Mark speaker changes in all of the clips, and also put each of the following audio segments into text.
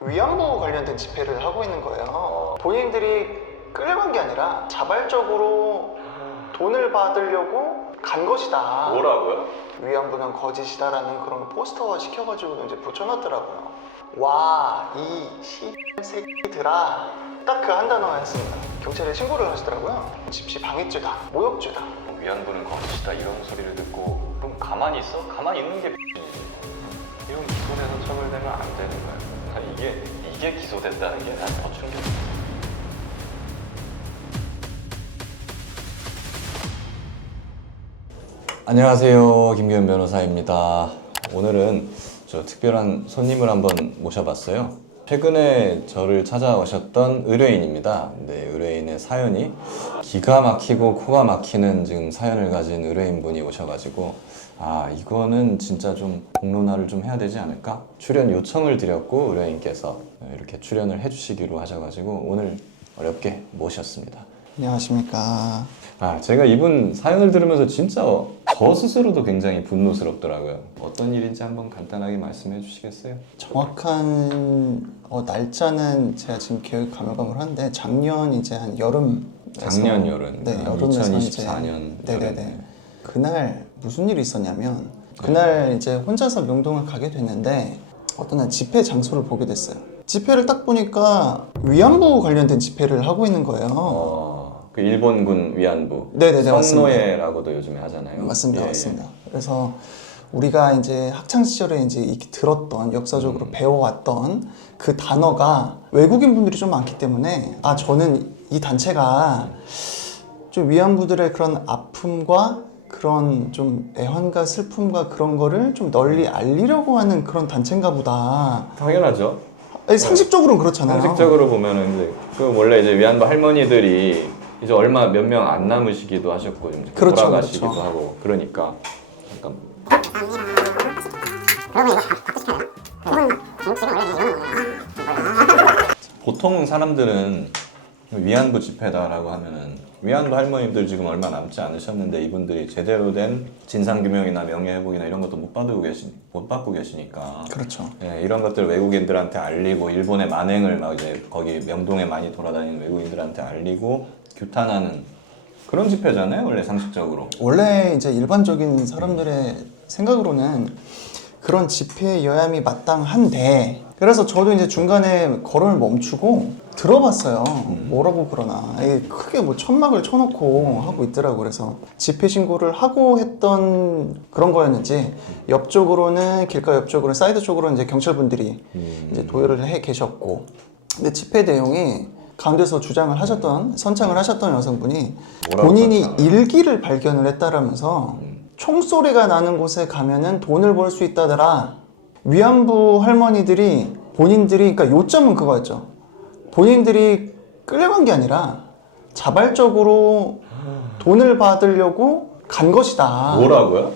Speaker 1: 위안부 관련된 집회를 하고 있는 거예요. 본인들이 끌려간 게 아니라 자발적으로 돈을 받으려고 간 것이다.
Speaker 2: 뭐라고요?
Speaker 1: 위안부는 거짓이다라는 그런 포스터화 시켜가지고 이제 붙여놨더라고요. 와, 이 씨새끼들아. 딱 그 한 단어였습니다. 경찰에 신고를 하시더라고요. 집시 방해죄다, 모욕죄다.
Speaker 2: 위안부는 거짓이다 이런 소리를 듣고 그럼 가만히 있어? 가만히 있는 게 X이지 이런 기소돼서 처벌되면 안 되는 거 야난 이게 이게 기소된다는 게 난 더 충격이야
Speaker 3: 안녕하세요. 김규현 변호사입니다. 오늘은 저 특별한 손님을 한번 모셔봤어요. 최근에 저를 찾아오셨던 의뢰인입니다. 네, 의뢰인의 사연이 기가 막히고 코가 막히는 지금 사연을 가진 의뢰인분이 오셔가지고 아 이거는 진짜 좀 공론화를 좀 해야 되지 않을까? 출연 요청을 드렸고 의뢰인께서 이렇게 출연을 해주시기로 하셔가지고 오늘 어렵게 모셨습니다.
Speaker 1: 안녕하십니까.
Speaker 3: 아, 제가 이분 사연을 들으면서 진짜 저 스스로도 굉장히 분노스럽더라고요. 어떤 일인지 한번 간단하게 말씀해 주시겠어요?
Speaker 1: 정확한 어, 날짜는 제가 지금 기억이 가물가물한데 작년 이제 한 여름
Speaker 3: 작년 여름,
Speaker 1: 네,
Speaker 3: 아,
Speaker 1: 여름에서
Speaker 3: 2024년
Speaker 1: 이제 네네네. 그날 무슨 일이 있었냐면 그날 이제 혼자서 명동을 가게 됐는데 어떤 날 집회 장소를 보게 됐어요. 집회를 딱 보니까 위안부 관련된 집회를 하고 있는 거예요.
Speaker 3: 어, 그 일본군 위안부,
Speaker 1: 네네네, 맞습니다.
Speaker 3: 성노예라고도 요즘에 하잖아요.
Speaker 1: 맞습니다,
Speaker 3: 예,
Speaker 1: 맞습니다. 그래서 우리가 이제 학창 시절에 이제 들었던 역사적으로
Speaker 3: 음.
Speaker 1: 배워왔던 그 단어가 외국인 분들이 좀 많기 때문에 아 저는 이 단체가 좀 위안부들의 그런 아픔과 그런 좀 애환과 슬픔과 그런 거를 좀 널리 알리려고 하는 그런 단체인가 보다.
Speaker 3: 예. 당연하죠.
Speaker 1: 아니, 상식적으로는 그렇잖아요.
Speaker 3: 상식적으로 보면은 이제 그 원래 이제 위안부 할머니들이 이제 얼마 몇 명 안 남으시기도 하셨고 좀
Speaker 1: 그렇죠,
Speaker 3: 돌아가시기도
Speaker 1: 그렇죠.
Speaker 3: 하고 그러니까 잠깐 보통 사람들은 위안부 집회다라고 하면은 위안부 할머님들 지금 얼마 남지 않으셨는데 이분들이 제대로 된 진상규명이나 명예회복이나 이런 것도 못 받고 계시 못 받고 계시니까
Speaker 1: 그렇죠.
Speaker 3: 예, 이런 것들 외국인들한테 알리고 일본의 만행을 막 이제 거기 명동에 많이 돌아다니는 외국인들한테 알리고 규탄하는 그런 집회잖아요 원래 상식적으로
Speaker 1: 원래 이제 일반적인 사람들의 생각으로는 그런 집회의 여함이 마땅한데 그래서 저도 이제 중간에 걸음을 멈추고 들어봤어요. 뭐라고 그러나. 이게 크게 뭐 천막을 쳐놓고 하고 있더라고 그래서 집회 신고를 하고 했던 그런 거였는지 옆쪽으로는 길가 옆쪽으로 사이드 쪽으로 이제 경찰분들이 이제 도열을 해 계셨고. 근데 집회 내용이 가운데서 주장을 하셨던 선창을 하셨던 여성분이 본인이? 일기를 발견을 했다라면서 총소리가 나는 곳에 가면은 돈을 벌 수 있다더라. 위안부 할머니들이 본인들이 그러니까 요점은 그거였죠. 본인들이 끌려간 게 아니라 자발적으로 돈을 받으려고 간 것이다.
Speaker 3: 뭐라고요?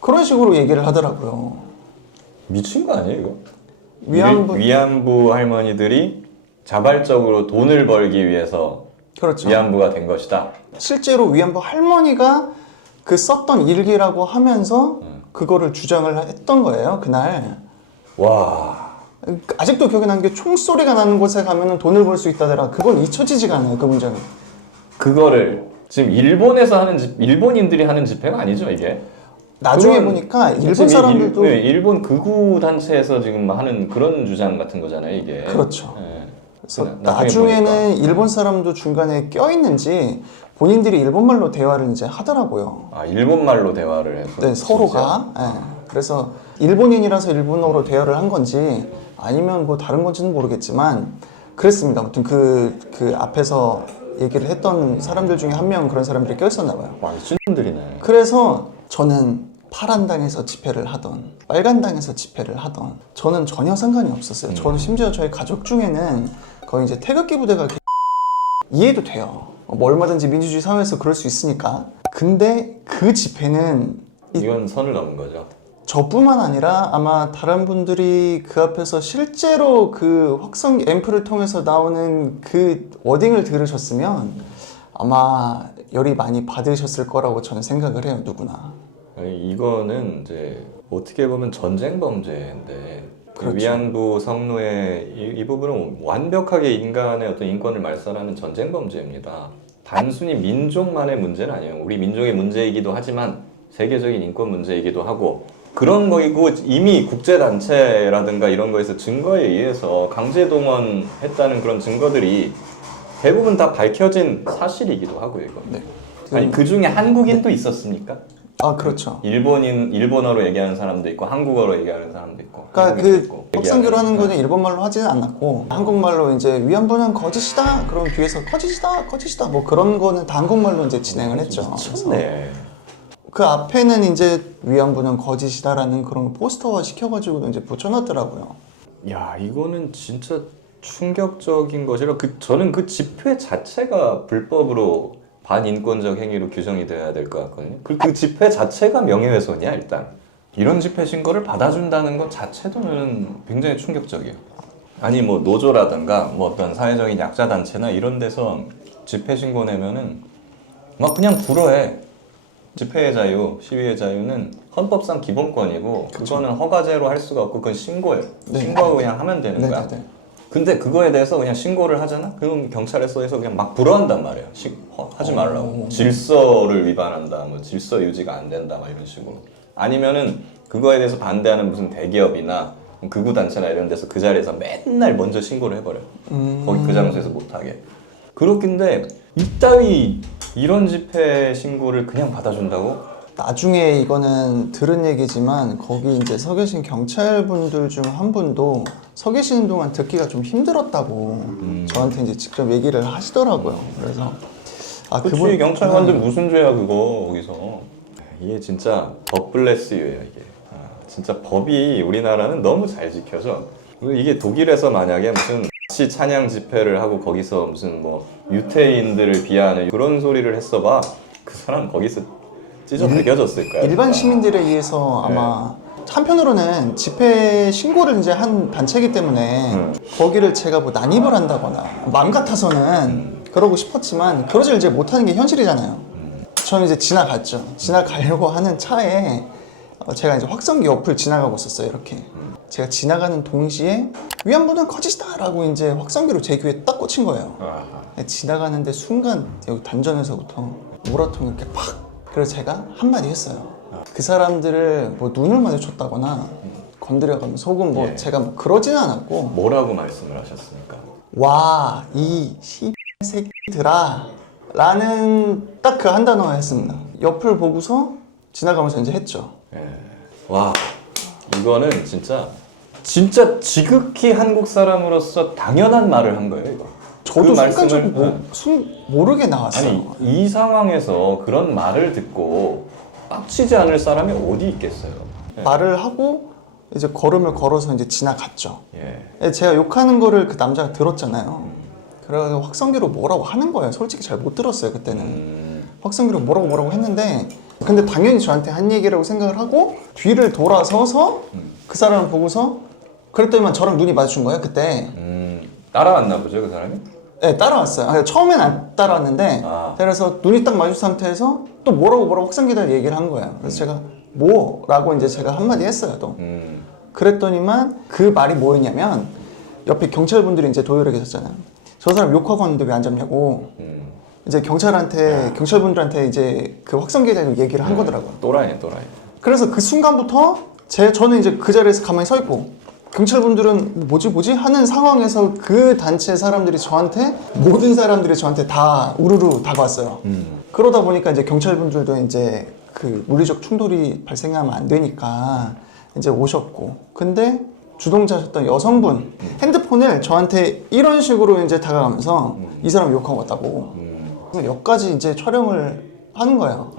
Speaker 1: 그런 식으로 얘기를 하더라고요.
Speaker 3: 미친 거 아니에요 이거?
Speaker 1: 위안부
Speaker 3: 위, 안부 할머니들이 자발적으로 돈을 벌기 위해서
Speaker 1: 그렇죠.
Speaker 3: 위안부가 된 것이다
Speaker 1: 실제로 위안부 할머니가 그 썼던 일기라고 하면서 그거를 주장을 했던 거예요 그날.
Speaker 3: 와
Speaker 1: 아직도 기억이 나는 게 총소리가 나는 곳에 가면 돈을 벌 수 있다더라. 그건 잊혀지지가 않아요, 그 문장이.
Speaker 3: 그거를 지금 일본에서 하는 집 일본인들이 하는 집회가 아니죠 이게?
Speaker 1: 나중에
Speaker 3: 그건
Speaker 1: 보니까 일본
Speaker 3: 지금 이-
Speaker 1: 사람들도
Speaker 3: 일, 네, 일본 극우 단체에서 지금 하는 그런 주장 같은 거잖아요 이게.
Speaker 1: 그렇죠.
Speaker 3: 예.
Speaker 1: 그래서
Speaker 3: 나중에
Speaker 1: 나중에는
Speaker 3: 보니까.
Speaker 1: 일본 사람도 중간에 껴있는지 본인들이 일본말로 대화를 이제 하더라고요.
Speaker 3: 아 일본 말로 대화를 해서.
Speaker 1: 네, 서로가. 예. 그래서 일본인이라서 일본어로 대화를 한 건지 아니면 뭐 다른 건지는 모르겠지만 그랬습니다. 아무튼 그, 그 앞에서 얘기를 했던 사람들 중에 한 명은 그런 사람들이 껴있었나 봐요.
Speaker 3: 와 미친놈들이네.
Speaker 1: 그래서 저는 파란 당에서 집회를 하던 빨간 당에서 집회를 하던 저는 전혀 상관이 없었어요. 저는 심지어 저희 가족 중에는 거의 이제 태극기 부대가 이렇게 이해도 돼요. 뭐 얼마든지 민주주의 사회에서 그럴 수 있으니까. 근데 그 집회는 이-
Speaker 3: 이건 선을 넘은 거죠.
Speaker 1: 저뿐만 아니라 아마 다른 분들이 그 앞에서 실제로 그 확성 앰프를 통해서 나오는 그 워딩을 들으셨으면 아마 열이 많이 받으셨을 거라고 저는 생각을 해요, 누구나.
Speaker 3: 아니, 이거는 이제 어떻게 보면 전쟁 범죄인데 그
Speaker 1: 그렇죠.
Speaker 3: 위안부 성노예 이, 이 부분은 완벽하게 인간의 어떤 인권을 말살하는 전쟁 범죄입니다. 단순히 민족만의 문제는 아니에요. 우리 민족의 문제이기도 하지만 세계적인 인권 문제이기도 하고 그런 거이고 이미 국제 단체라든가 이런 거에서 증거에 의해서 강제 동원했다는 그런 증거들이 대부분 다 밝혀진 사실이기도 하고요. 이거.
Speaker 1: 네.
Speaker 3: 아니 그 중에 한국인도 있었습니까?
Speaker 1: 아 그렇죠.
Speaker 3: 일본인 일본어로 얘기하는 사람도 있고 한국어로 얘기하는 사람도 있고.
Speaker 1: 그러니까 그
Speaker 3: 있고,
Speaker 1: 확산기로 하는
Speaker 3: 얘기하는
Speaker 1: 거는 일본말로 하지는 않았고 한국말로 이제 위안부는 거짓이다. 그럼 뒤에서 거짓이다, 거짓이다. 뭐 그런 거는 다 한국말로 이제 진행을 했죠. 그래서
Speaker 3: 미쳤네.
Speaker 1: 그 앞에는 이제 위안부는 거짓이다라는 그런 포스터화 시켜가지고 이제 붙여놨더라고요.
Speaker 3: 야 이거는 진짜 충격적인 것이라 그 저는 그 집회 자체가 불법으로 반인권적 행위로 규정이 돼야 될 것 같거든요. 그, 그 집회 자체가 명예훼손이야 일단. 이런 집회 신고를 받아준다는 것 자체도 저는 굉장히 충격적이에요. 아니 뭐 노조라든가 뭐 어떤 사회적인 약자 단체나 이런 데서 집회 신고 내면은 막 그냥 불어해. 집회의 자유, 시위의 자유는 헌법상 기본권이고 그거는 허가제로 할 수가 없고 그건 신고예요.
Speaker 1: 네.
Speaker 3: 신고하고 그냥 하면 되는 거야.
Speaker 1: 네 네 네.
Speaker 3: 근데 그거에 대해서 그냥 신고를 하잖아? 그럼 경찰에서에서 그냥 막 불어한단 말이에요. 시- 허- 하지 말라고. 질서를 위반한다. 뭐 질서 유지가 안 된다. 막 이런 식으로. 아니면은 그거에 대해서 반대하는 무슨 대기업이나 극우 단체나 이런 데서 그 자리에서 맨날 먼저 신고를 해버려. 요 거기 그 장소에서 못하게. 그렇긴데 이따위 이런 집회 신고를 그냥 받아준다고?
Speaker 1: 나중에 이거는 들은 얘기지만 거기 이제 서 계신 경찰분들 중 한 분도 서 계시는 동안 듣기가 좀 힘들었다고 저한테 이제 직접 얘기를 하시더라고요. 그래서 아
Speaker 3: 그치
Speaker 1: 그분
Speaker 3: 경찰관들 무슨 죄야 그거 거기서. 이게 진짜 법블레스유예요 이게. 아, 진짜 법이 우리나라는 너무 잘 지켜져 이게 독일에서 만약에 무슨 시 찬양 집회를 하고 거기서 무슨 뭐 유태인들을 비하하는 그런 소리를 했어봐 그 사람 거기서 찢어 매겨졌을 거야.
Speaker 1: 일반. 시민들에 의해서 아마 한편으로는 집회 신고를 이제 한 단체이기 때문에
Speaker 3: 음.
Speaker 1: 거기를 제가 뭐 난입을 한다거나 마음 같아서는 그러고 싶었지만 그러질 이제 못하는 게 현실이잖아요. 저는 이제 지나갔죠. 지나가려고 하는 차에 어, 제가 이제 확성기 옆을 지나가고 있었어요. 이렇게 제가 지나가는 동시에 위안부는 거짓이다라고 이제 확성기로 제 귀에 딱 꽂힌 거예요.
Speaker 3: 아,
Speaker 1: 지나가는데 순간 여기 단전에서부터 우라통이 이렇게 팍 그래서 제가 한마디 했어요 그 사람들을 뭐 눈을 마주쳤다거나 건드려가면서 혹은 뭐
Speaker 3: 예.
Speaker 1: 제가 뭐 그러지는 않았고
Speaker 3: 뭐라고 말씀을 하셨습니까?
Speaker 1: 와 이 새끼들아 라는 딱 그 한 단어 했습니다 옆을 보고서 지나가면서 이제 했죠
Speaker 3: 예. 와 이거는 진짜 진짜 지극히 한국 사람으로서 당연한 말을 한 거예요 이거
Speaker 1: 저도
Speaker 3: 그
Speaker 1: 순간적으로
Speaker 3: 말씀을-
Speaker 1: 모, 순, 모르게 나왔어요
Speaker 3: 아니 이 상황에서 그런 말을 듣고 빡치지 않을 사람이 어디 있겠어요?
Speaker 1: 말을 하고 이제 걸음을 걸어서 이제 지나갔죠
Speaker 3: 예.
Speaker 1: 예, 제가 욕하는 거를 그 남자가 들었잖아요. 그래가지고 확성기로 뭐라고 하는 거예요. 솔직히 잘 못 들었어요 그때는.
Speaker 3: 음,
Speaker 1: 확성기로 뭐라고 뭐라고 했는데 근데 당연히 저한테 한 얘기라고 생각을 하고 뒤를 돌아서서 그 사람을 보고서 그랬더니만 저랑 눈이 마주친 거예요 그때.
Speaker 3: 음, 따라왔나 보죠 그 사람이?
Speaker 1: 네 따라왔어요. 처음엔 안 따라왔는데
Speaker 3: 아.
Speaker 1: 그래서 눈이 딱 마주친 상태에서 또 뭐라고 뭐라고 확성기다 얘기를 한 거예요. 그래서 제가 뭐라고 이제 제가 한마디 했어요 또.
Speaker 3: 음,
Speaker 1: 그랬더니만 그 말이 뭐였냐면 옆에 경찰분들이 이제 도열해 계셨잖아요. 저 사람 욕하고 왔는데 왜 안 잡냐고
Speaker 3: 음.
Speaker 1: 이제 경찰한테 경찰분들한테 이제 그 확성기에 대해서 얘기를 한 거더라고요.
Speaker 3: 또라이 또라이.
Speaker 1: 그래서 그 순간부터 제 저는 이제 그 자리에서 가만히 서 있고 경찰분들은 뭐지 뭐지 하는 상황에서 그 단체 사람들이 저한테 모든 사람들이 저한테 다 우르르 다가왔어요.
Speaker 3: 음.
Speaker 1: 그러다 보니까 이제 경찰분들도 이제 그 물리적 충돌이 발생하면 안 되니까 이제 오셨고 근데 주동자셨던 여성분 핸드폰을 저한테 이런 식으로 이제 다가가면서 이 사람 욕하고 왔다고
Speaker 3: 음.
Speaker 1: 그래서 여기까지 이제 촬영을 하는 거예요.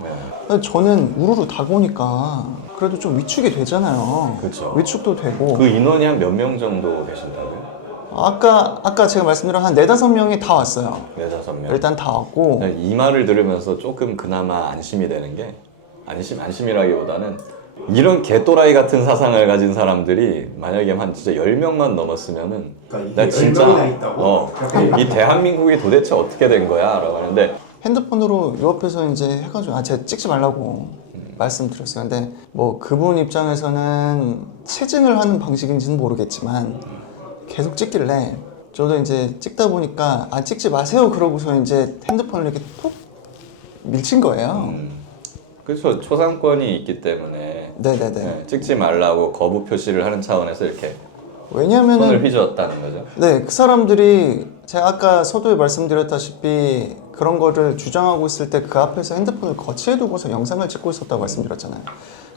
Speaker 3: 네.
Speaker 1: 저는 우르르 다가오니까 그래도 좀 위축이 되잖아요.
Speaker 3: 그쵸.
Speaker 1: 위축도 되고
Speaker 3: 그 인원이 한 몇 명 정도 되신다고요?
Speaker 1: 아까 아까 제가 말씀드린 한 네다섯 명이 다 왔어요.
Speaker 3: 네 다섯 명.
Speaker 1: 일단 다 왔고
Speaker 3: 그냥 이 말을 들으면서 조금 그나마 안심이 되는 게 안심 안심이라기보다는 이런 개또라이 같은 사상을 가진 사람들이 만약에 한 진짜 10명만 넘었으면은
Speaker 4: 그러니까 이게
Speaker 3: 나 진짜
Speaker 4: 10명이나 있다고?
Speaker 3: 어, 이 대한민국이 도대체 어떻게 된 거야? 라고 하는데
Speaker 1: 핸드폰으로 요 옆에서 이제 해가지고 아 제가 찍지 말라고 말씀드렸어요. 근데 뭐 그분 입장에서는 체증을 하는 방식인지는 모르겠지만 계속 찍길래 저도 이제 찍다 보니까 아 찍지 마세요 그러고서 이제 핸드폰을 이렇게 톡 밀친 거예요.
Speaker 3: 그렇죠. 초상권이 있기 때문에
Speaker 1: 네네네.
Speaker 3: 네, 찍지 말라고 거부 표시를 하는 차원에서 이렇게 손을
Speaker 1: 왜냐하면은
Speaker 3: 휘저었다는 거죠.
Speaker 1: 네, 그 사람들이 제가 아까 서두에 말씀드렸다시피 그런 거를 주장하고 있을 때 그 앞에서 핸드폰을 거치해 두고서 영상을 찍고 있었다고 말씀드렸잖아요.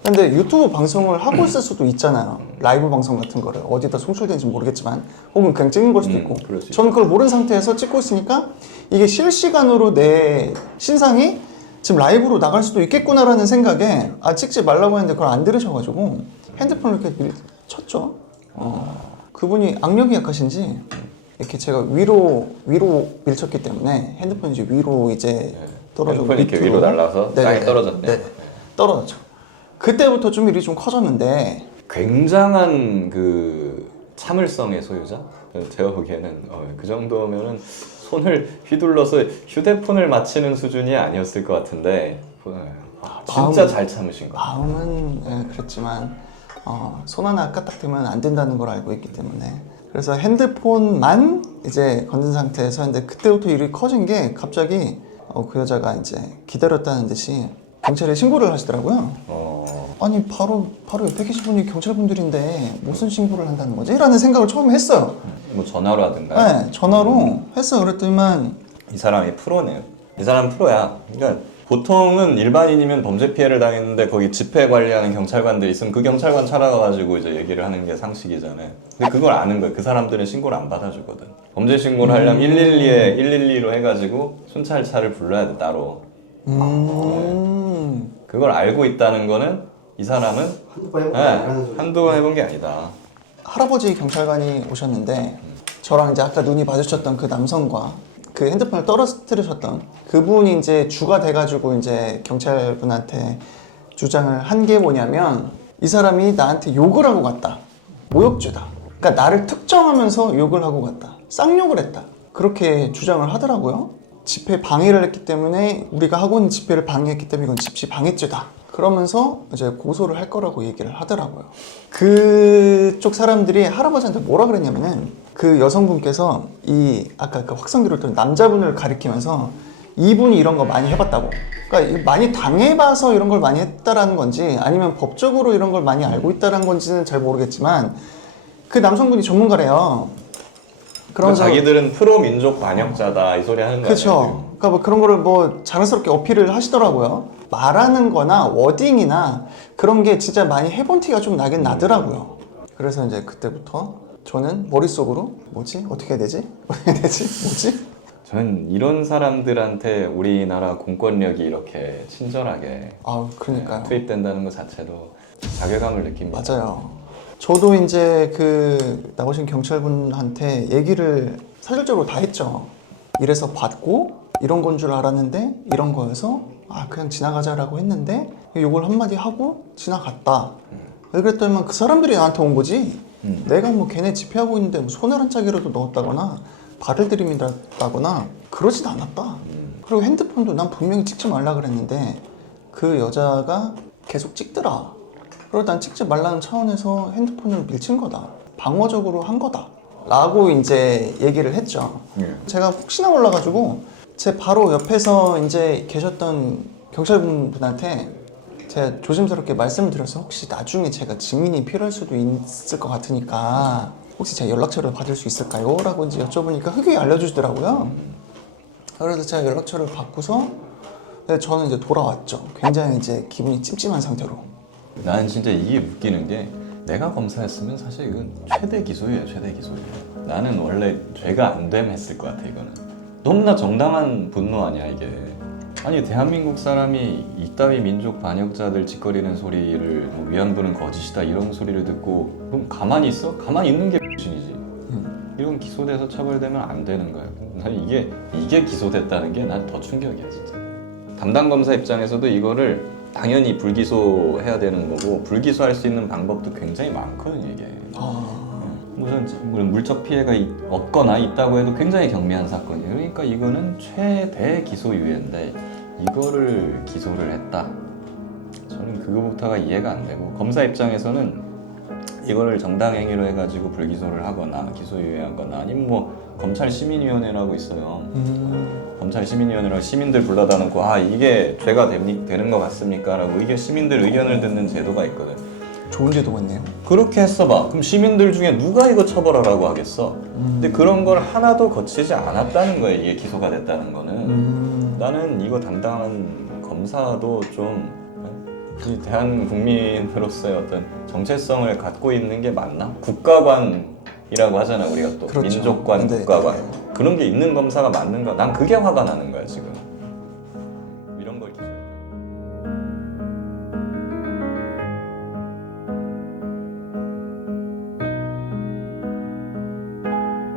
Speaker 1: 근데 유튜브 방송을 하고 있을 수도 있잖아요. 라이브 방송 같은 거를 어디다 송출되는지 모르겠지만 혹은 그냥 찍는 걸 수도
Speaker 3: 음,
Speaker 1: 있고
Speaker 3: 그럴 수 있죠.
Speaker 1: 저는 그걸 모르는 상태에서 찍고 있으니까 이게 실시간으로 내 신상이 지금 라이브로 나갈 수도 있겠구나라는 생각에 아 찍지 말라고 했는데 그걸 안 들으셔가지고 핸드폰을 이렇게 밀- 쳤죠. 어, 그분이 악력이 약하신지 이렇게 제가 위로 위로 밀쳤기 때문에 핸드폰이 이제 위로 이제 떨어져
Speaker 3: 핸드폰이 이렇게 위로 날라서 땅에 떨어졌네.
Speaker 1: 네, 떨어졌죠. 그때부터 좀 일이 좀 커졌는데
Speaker 3: 굉장한 그 참을성의 소유자? 제가 보기에는 어, 그 정도면은 손을 휘둘러서 휴대폰을 맞히는 수준이 아니었을 것 같은데 아, 진짜
Speaker 1: 마음-
Speaker 3: 잘 참으신 거.
Speaker 1: 마음은 예, 그랬지만 어, 손 하나 까딱 대면 안 된다는 걸 알고 있기 때문에 그래서 핸드폰만 이제 건든 상태에서 근데 그때부터 일이 커진 게 갑자기 어, 그 여자가 이제 기다렸다는 듯이 경찰에 신고를 하시더라고요.
Speaker 3: 어,
Speaker 1: 아니 바로 바로 옆에 계신 분이 경찰분들인데 무슨 신고를 한다는 거지? 라는 생각을 처음에 했어요.
Speaker 3: 뭐 전화로 하든가.
Speaker 1: 네, 전화로 했어요. 그랬더니만
Speaker 3: 이 사람이 프로네요. 이 사람 프로야. 그러니까 보통은 일반인이면 범죄 피해를 당했는데 거기 집회 관리하는 경찰관들 있으면 그 경찰관 찾아가가지고 이제 얘기를 하는 게 상식이잖아요. 근데 그걸 아는 거예요. 그 사람들은 신고를 안 받아주거든. 범죄 신고를 하려면 112에 112로 해가지고 순찰차를 불러야 돼 따로.
Speaker 1: 음,
Speaker 3: 그걸 알고 있다는 거는 이 사람은
Speaker 4: 한두 번 해본
Speaker 3: 네,
Speaker 4: 아니라는 소리.
Speaker 3: 한두 번 해본 게 아니다.
Speaker 1: 할아버지 경찰관이 오셨는데 저랑 이제 아까 눈이 마주쳤던 그 남성과 그 핸드폰을 떨어뜨리셨던 그분이 이제 주가 돼가지고 이제 경찰분한테 주장을 한 게 뭐냐면 이 사람이 나한테 욕을 하고 갔다. 모욕죄다. 그러니까 나를 특정하면서 욕을 하고 갔다. 쌍욕을 했다. 그렇게 주장을 하더라고요. 집회 방해를 했기 때문에 우리가 하고 있는 집회를 방해했기 때문에 이건 집시 방해죄다. 그러면서 이제 고소를 할 거라고 얘기를 하더라고요. 그쪽 사람들이 할아버지한테 뭐라 그랬냐면은 그 여성분께서 이 아까 그 확성기를 던 남자분을 가리키면서 이분이 이런 거 많이 해봤다고. 그러니까 많이 당해봐서 이런 걸 많이 했다라는 건지 아니면 법적으로 이런 걸 많이 알고 있다라는 건지는 잘 모르겠지만 그 남성분이 전문가래요. 그러면서
Speaker 3: 자기들은 프로 민족 반역자다 이 소리 하는 거예요.
Speaker 1: 그렇죠. 그러니까 뭐 그런 거를 뭐 자랑스럽게 어필을 하시더라고요. 말하는 거나 워딩이나 그런 게 진짜 많이 해본 티가 좀 나긴 나더라고요. 그래서 이제 그때부터 저는 머릿속으로 뭐지? 어떻게 해야 되지? 어떻게 해야 되지? 뭐지?
Speaker 3: 저는 이런 사람들한테 우리나라 공권력이 이렇게 친절하게
Speaker 1: 아, 그러니까요.
Speaker 3: 투입된다는 것 자체도 자괴감을 느낍니다.
Speaker 1: 맞아요. 저도 이제 그 나오신 경찰분한테 얘기를 사실적으로 다 했죠. 이래서 받고 이런 건 줄 알았는데 이런 거여서 아 그냥 지나가자라고 했는데 요걸 한마디 하고 지나갔다. 왜 그랬더니만 그 사람들이 나한테 온 거지.
Speaker 3: 음.
Speaker 1: 내가 뭐 걔네 집회하고 있는데 뭐 손을 한 짝이라도 넣었다거나 발을 들이민다거나 그러진 않았다. 그리고 핸드폰도 난 분명히 찍지 말라 그랬는데 그 여자가 계속 찍더라. 그리고 난 찍지 말라는 차원에서 핸드폰을 밀친 거다. 방어적으로 한 거다. 라고 이제 얘기를 했죠.
Speaker 3: 예.
Speaker 1: 제가 혹시나 몰라가지고 제 바로 옆에서 이제 계셨던 경찰분한테 제가 조심스럽게 말씀을 드려서 혹시 나중에 제가 증인이 필요할 수도 있을 것 같으니까 혹시 제가 연락처를 받을 수 있을까요? 라고 이제 여쭤보니까 흔쾌히 알려주시더라고요. 그래서 제가 연락처를 받고서 네, 저는 이제 돌아왔죠. 굉장히 이제 기분이 찜찜한 상태로.
Speaker 3: 나는 진짜 이게 웃기는 게 내가 검사했으면 사실 이건 최대 기소예요 최대 기소예요 나는 원래 죄가 안 됨 했을 것 같아 이거는. 너무나 정당한 분노 아니야 이게. 아니 대한민국 사람이 이따위 민족 반역자들 짓거리는 소리를 뭐 위안부는 거짓이다 이런 소리를 듣고 그럼 가만히 있어? 가만히 있는 게 X이지. 이건 기소돼서 처벌되면 안 되는 거야. 난 이게 이게 기소됐다는 게 난 더 충격이야 진짜. 담당 검사 입장에서도 이거를 당연히 불기소해야 되는 거고 불기소할 수 있는 방법도 굉장히 많거든요 이게.
Speaker 1: 아,
Speaker 3: 무슨 물론 물적 피해가 있- 없거나 있다고 해도 굉장히 경미한 사건이에요. 그러니까 이거는 최대 기소 유예인데 이거를 기소를 했다. 저는 그거부터가 이해가 안 되고 검사 입장에서는 이거를 정당 행위로 해가지고 불기소를 하거나 기소유예하거나 아니면 뭐 검찰 시민위원회라고 있어요.
Speaker 1: 음,
Speaker 3: 검찰 시민위원회라고 시민들 불러다 놓고 아 이게 죄가 됩니, 되는 것 같습니까?라고 이게 시민들 의견을 듣는 제도가 있거든.
Speaker 1: 좋은 제도가 있네요.
Speaker 3: 그렇게 했어봐. 그럼 시민들 중에 누가 이거 처벌하라고 하겠어? 근데 그런 걸 하나도 거치지 않았다는 거야. 이게 기소가 됐다는 거는.
Speaker 1: 음,
Speaker 3: 나는 이거 담당한 검사도 좀 어? 이 대한 국민으로서의 어떤 정체성을 갖고 있는 게 맞나? 국가관이라고 하잖아 우리가 또
Speaker 1: 그렇죠.
Speaker 3: 민족관,
Speaker 1: 네.
Speaker 3: 국가관 그런 게 있는 검사가 맞는가? 난 그게 화가 나는 거야 지금.